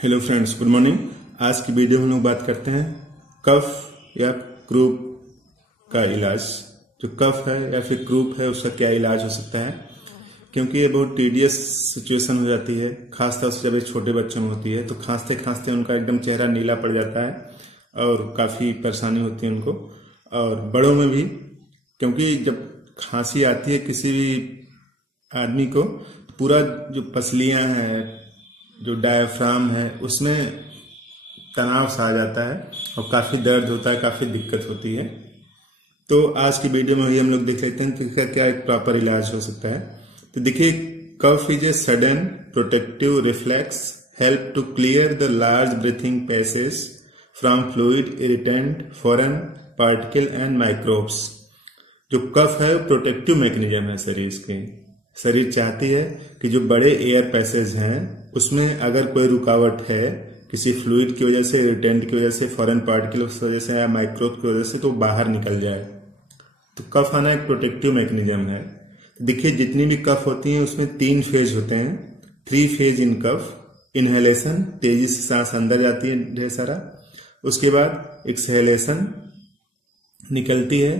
Hello friends, good morning. आज की video में हम लोग बात करते हैं कफ या क्रूप का इलाज। जो कफ है या फिर क्रूप है उसका क्या इलाज हो सकता है, क्योंकि ये बहुत टीडियस सिचुएशन हो जाती है। खासतौर से जब ये छोटे बच्चों में होती है तो खांसते खांसते उनका एकदम चेहरा नीला पड़ जाता है और काफ़ी परेशानी होती है उनको। और बड़ों में भी, क्योंकि जब खांसी आती है किसी भी आदमी को, पूरा जो पसलियां हैं, जो डायफ्राम है, उसमें तनाव सा आ जाता है और काफ़ी दर्द होता है, काफ़ी दिक्कत होती है। तो आज की वीडियो में भी हम लोग देख लेते हैं कि इसका क्या एक प्रॉपर इलाज हो सकता है। तो देखिए, cough is a sudden protective reflex help to clear the large breathing passage from fluid, irritant, foreign particle and microbes. जो कफ है प्रोटेक्टिव मैकेनिज्म है शरीर चाहती है कि जो बड़े एयर पैसेज हैं उसमें अगर कोई रुकावट है किसी फ्लूइड की वजह से, इरिटेंट की वजह से, फॉरेन पार्टिकल की वजह से या माइक्रोब की वजह से, तो बाहर निकल जाए। तो कफ आना एक प्रोटेक्टिव मैकेनिज्म है। देखिए, जितनी भी कफ होती हैं उसमें 3 फेज होते हैं। 3 फेज इन कफ। इनहेलेशन, तेजी से सांस अंदर जाती है ढेर सारा, उसके बाद एक्सहेलेशन निकलती है,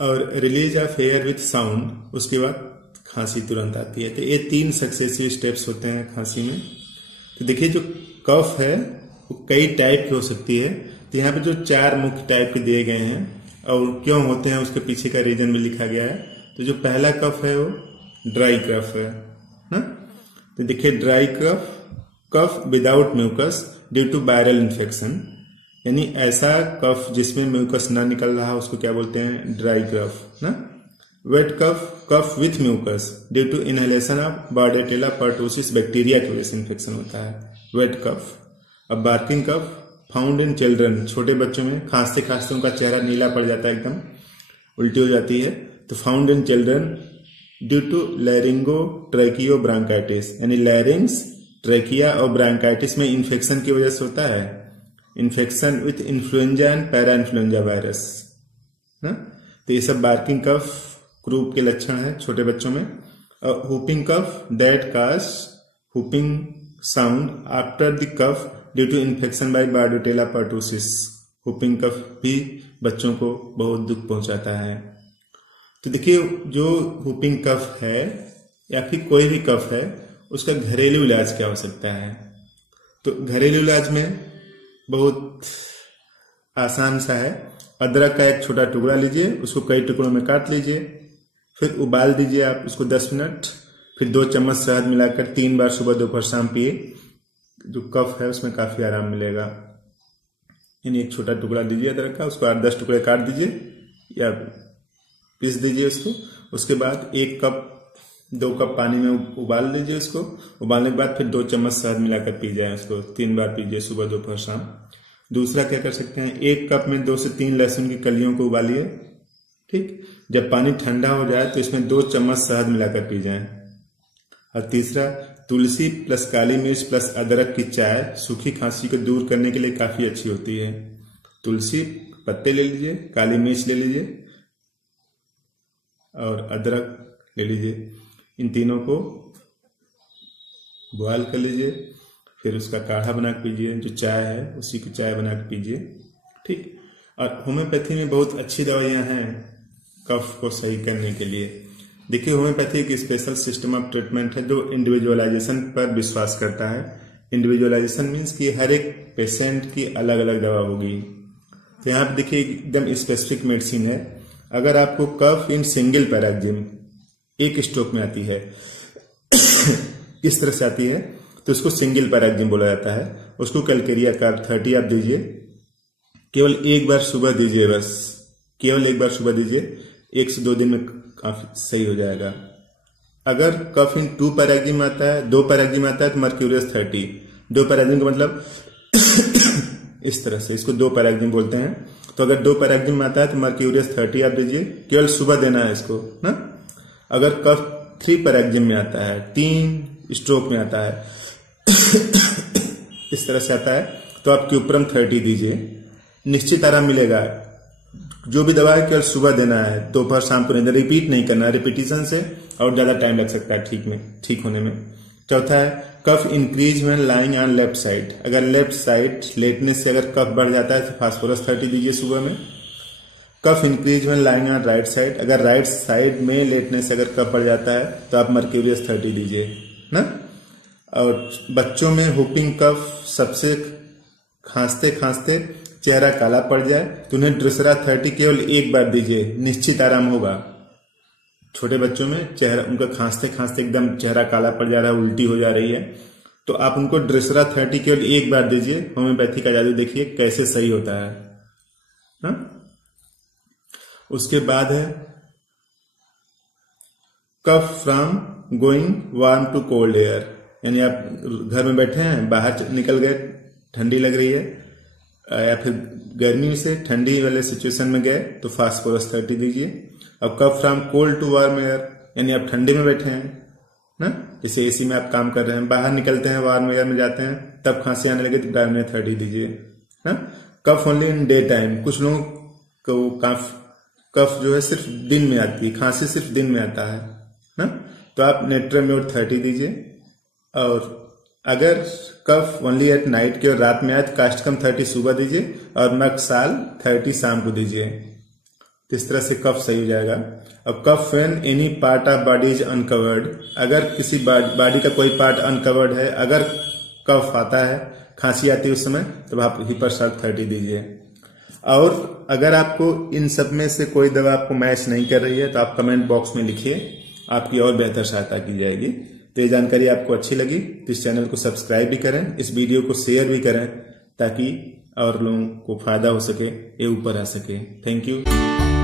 और release of air with sound, उसके बाद खांसी तुरंत आती है। तो ये 3 सक्सेसिव स्टेप्स होते हैं खांसी में। तो देखिए, जो कफ है वो कई टाइप की हो सकती है। तो यहाँ पे जो 4 मुख्य टाइप के दिए गए हैं और क्यों होते हैं उसके पीछे का रीजन भी लिखा गया है। तो जो पहला कफ है वो ड्राई कफ है ना। तो देखिए, dry cough without mucus due to viral infection, यानी ऐसा कफ जिसमें म्यूकस ना निकल रहा उसको क्या बोलते हैं, ड्राई कफ ना। Wet cough with mucus due to inhalation of bordetella pertussis bacteria की वजह से इन्फेक्शन होता है, वेट कफ। अब barking cough found in children, छोटे बच्चों में खांसते खांसते उनका चेहरा नीला पड़ जाता है, एकदम उल्टी हो जाती है। तो found in children due to laryngotracheobronchitis, यानी लैरिंग्स, ट्रैकिया और ब्रांकाइटिस में इन्फेक्शन की वजह से होता है। Infection with influenza and parainfluenza virus ना। तो ये सब बार्किंग कफ क्रूप के लक्षण है छोटे बच्चों में। Whooping cough that cause whooping sound after the cough due to infection by bordetella pertussis. Whooping cough भी बच्चों को बहुत दुख पहुंचाता है। तो देखिए, जो हुपिंग कफ है या फिर कोई भी कफ है उसका घरेलू इलाज क्या हो सकता है। तो घरेलू इलाज में बहुत आसान सा है। अदरक का एक छोटा टुकड़ा लीजिए, उसको कई टुकड़ों में काट लीजिए, फिर उबाल दीजिए आप उसको 10 मिनट, फिर 2 चम्मच शहद मिलाकर 3 बार सुबह दोपहर शाम पिए। जो कफ है उसमें काफी आराम मिलेगा। यानी एक छोटा टुकड़ा दीजिए अदरक का, उसको 8-10 टुकड़े काट दीजिए या पीस दीजिए उसको। उसके बाद 1 कप 2 कप पानी में उबाल लीजिए उसको। उबालने के बाद फिर 2 चम्मच शहद मिलाकर पी जाए, उसको 3 बार पीजिए सुबह दोपहर शाम। दूसरा क्या कर सकते हैं, 1 कप में 2 से 3 लहसुन की कलियों को उबालिए। ठीक, जब पानी ठंडा हो जाए तो इसमें 2 चम्मच शहद मिलाकर पी जाएं। और तीसरा, तुलसी प्लस काली मिर्च प्लस अदरक की चाय सूखी खांसी को दूर करने के लिए काफी अच्छी होती है। तुलसी पत्ते ले लीजिए, काली मिर्च ले लीजिए और अदरक ले लीजिए। इन तीनों को बॉयल कर लीजिए, फिर उसका काढ़ा बना के पीजिए। जो चाय है उसी की चाय बना के पीजिए। ठीक। और होम्योपैथी में बहुत अच्छी दवाइयां हैं कफ को सही करने के लिए। देखिए, होम्योपैथी एक स्पेशल सिस्टम ऑफ ट्रीटमेंट है जो इंडिविजुअलाइजेशन पर विश्वास करता है। इंडिविजुअलाइजेशन मीन्स कि हर एक पेशेंट की अलग अलग दवा होगी। तो यहाँ पे देखिए, एकदम स्पेसिफिक मेडिसिन है। अगर आपको कफ इन सिंगल पैराग्जिम, एक स्ट्रोक में आती है इस तरह से आती है, तो उसको सिंगल पैराग्जिम बोला जाता है। उसको कैलकेरिया कार्ब 30 आप दीजिए, केवल 1 बार सुबह दीजिए, बस केवल 1 बार सुबह दीजिए। 1 से 2 दिन में काफी सही हो जाएगा। अगर कफ इन 2 पैराग्जिम आता है, 2 पैराग्जिम आता है, तो मर्क्यूरियस 30। 2 पैराग्जिम का मतलब इस तरह से, इसको 2 पैराग्जिम बोलते हैं। तो अगर 2 पैराग्जिम आता है तो मर्क्यूरियस 30 आप दीजिए, केवल सुबह देना है इसको ना। अगर कफ 3 पैराग्जिम में आता है, 3 स्ट्रोक में आता है इस तरह से आता है, तो आप क्यूप्रम 30 दीजिए, निश्चित आराम मिलेगा। जो भी दवा है केवल सुबह देना है, दोपहर शाम को नहीं, रिपीट नहीं करना है। रिपीटिशन से और ज्यादा टाइम लग सकता है ठीक होने में। चौथा है cough increase when lying on left side, अगर लेफ्ट साइड लेटने से अगर कफ बढ़ जाता है तो फास्फोरस 30 दीजिए सुबह में। Cough increase when lying on right side, अगर राइट साइड में लेटने से अगर कफ बढ़ जाता है तो आप मर्क्यूरियस 30 दीजिए ना। और बच्चों में हुपिंग कफ, सबसे खांसते खांसते चेहरा काला पड़ जाए तो उन्हें ड्रेसरा 30 केवल एक बार दीजिए, निश्चित आराम होगा। छोटे बच्चों में चेहरा उनका खांसते खांसते एकदम चेहरा काला पड़ जा रहा है, उल्टी हो जा रही है, तो आप उनको ड्रेसरा 30 केवल एक बार दीजिए। होम्योपैथी का जादू देखिए कैसे सही होता है ना? उसके बाद है cough from going warm to cold air, यानी आप घर में बैठे हैं, बाहर निकल गए, ठंडी लग रही है, या फिर गर्मी से ठंडी वाले सिचुएशन में गए तो फास्फोरस 30 दीजिए। अब cough from cold to warm air, यानी आप ठंडे में बैठे हैं ना, जैसे एसी में आप काम कर रहे हैं, बाहर निकलते हैं वार्म एयर में जाते हैं, तब खांसी आने लगे तो डायमोनिया 30 दीजिए ना। कफ ओनली इन डे टाइम, कुछ लोगों को कफ जो है सिर्फ दिन में आती है, खांसी सिर्फ दिन में आता है ना, तो आप नेट्रेम्योर 30 दीजिए। और अगर कफ ओनली एट नाइट की और रात में आए तो कास्टकम 30 सुबह दीजिए और मक्साल 30 शाम को दीजिए। इस तरह से कफ सही हो जाएगा। अब cough when any part of body is uncovered, अगर किसी बॉडी का कोई पार्ट अनकवर्ड है, अगर कफ आता है, खांसी आती है उस समय, तब आप हिपरसाल्ट 30 दीजिए। और अगर आपको इन सब में से कोई दवा आपको मैच नहीं कर रही है तो आप कमेंट बॉक्स में लिखिए, आपकी और बेहतर सहायता की जाएगी। तो ये जानकारी आपको अच्छी लगी तो इस चैनल को सब्सक्राइब भी करें, इस वीडियो को शेयर भी करें ताकि और लोगों को फायदा हो सके, ये ऊपर आ सके। Thank you.